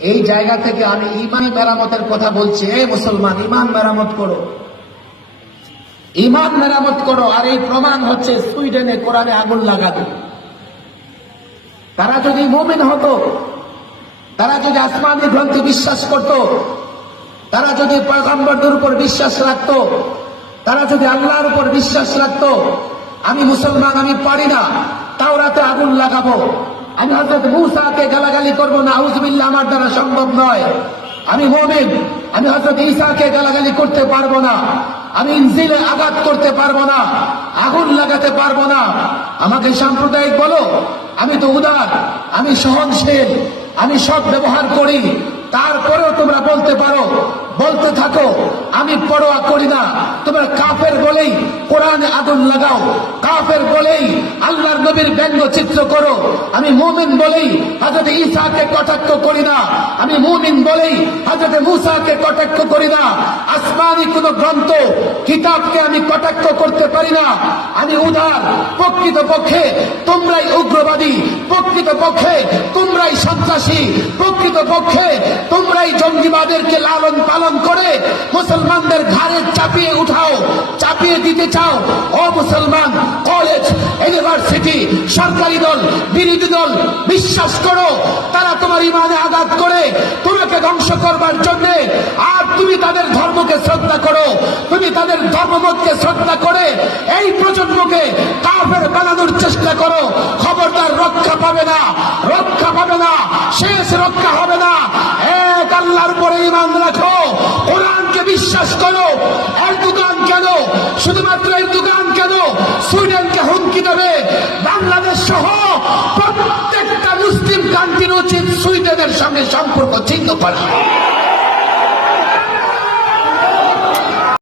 এই জায়গা থেকে আমি ইমান মেরামতের কথা বলছি এ মুসলমান, ইমান মেরামত করো। ইমান মেরামত করো, আর এই প্রমাণ হচ্ছে সুইডেনে কোরআনে আগুন লাগাবে। তারা যদি মুমিন হতো, তারা যদি আসমানি গ্রন্থে বিশ্বাস করত, তারা যদি পয়গম্বরদের উপর বিশ্বাস রাখত, তারা যদি আল্লাহর উপর বিশ্বাস রাখত, আমি মুসলমান, আমি পারি না, তাওরাতে আগুন লাগাবো। আমি হজরত মুসাকে গালাগালি করব না আউজবিল্লা আমার দ্বারা সম্ভব নয়। আমি মোমিন, আমি হজরত ঈসাকে গালাগালি করতে পারব না। আমি ইনজিলে আঘাত করতে পারব না, আগুন লাগাতে পারব না। আমাকে সাম্প্রদায়িক বলো, আমি তো উদার, আমি সহনশীল, আমি সব ব্যবহার করি। তারপরেও তোমরা বলতে পারো, বলতে থাকো, আমি পরোয়া করি না। তোমরা কাফের বলেই কোরআনে আগুন লাগাও, কাফের বলেই আল্লাহর নবীর ব্যঙ্গ চিত্র করো। আমি মুমিন বলেই হাজরত ঈসাকে কটাক্ষ করি না। আমি মুমিন বলেই হাজরত মুসাকে কটাক্ষ করি না। আসমানি কোন গ্রন্থ, কিতাবকে আমি কটাক্ষ করতে পারি না। আমি উদার প্রকৃত পক্ষে তোমরাই উগ্রবাদী প্রকৃত পক্ষে তোমরাই সন্ত্রাসী প্রকৃত পক্ষে তোমরাই জঙ্গিবাদেরকে লালন পালন করে মুসলমানদের ঘাড়ে চাপিয়ে উঠাও। চাপিয়ে দিতে চাও, ও মুসলমান কলেজ ইউনিভার্সিটি সরকারি দল, বিরোধী দল, বিশ্বাস করো, তারা তোমার ইমানে আঘাত করে তোমাকে ধ্বংস করবার জন্য, আর তুমি তাদের ধর্মকে শ্রদ্ধা করো, তুমি তাদের ধর্মমতকে শ্রদ্ধা করে এই প্রজন্মকে কাফের বানানোর চেষ্টা করো, খবরদার রক্ষা পাবে না, রক্ষা পাবে না, শেষ রক্ষা হবে না, এক আল্লাহর উপরে ইমান রাখো, কোরআনকে বিশ্বাস করো কেন? শুধুমাত্র এরদোগান কেন? সুইডেনকে হুমকি দেবে। বাংলাদেশ সহ প্রত্যেকটা মুসলিম কান্ট্রির উচিত সুইডেনের সঙ্গে সম্পর্ক ছিন্ন করা।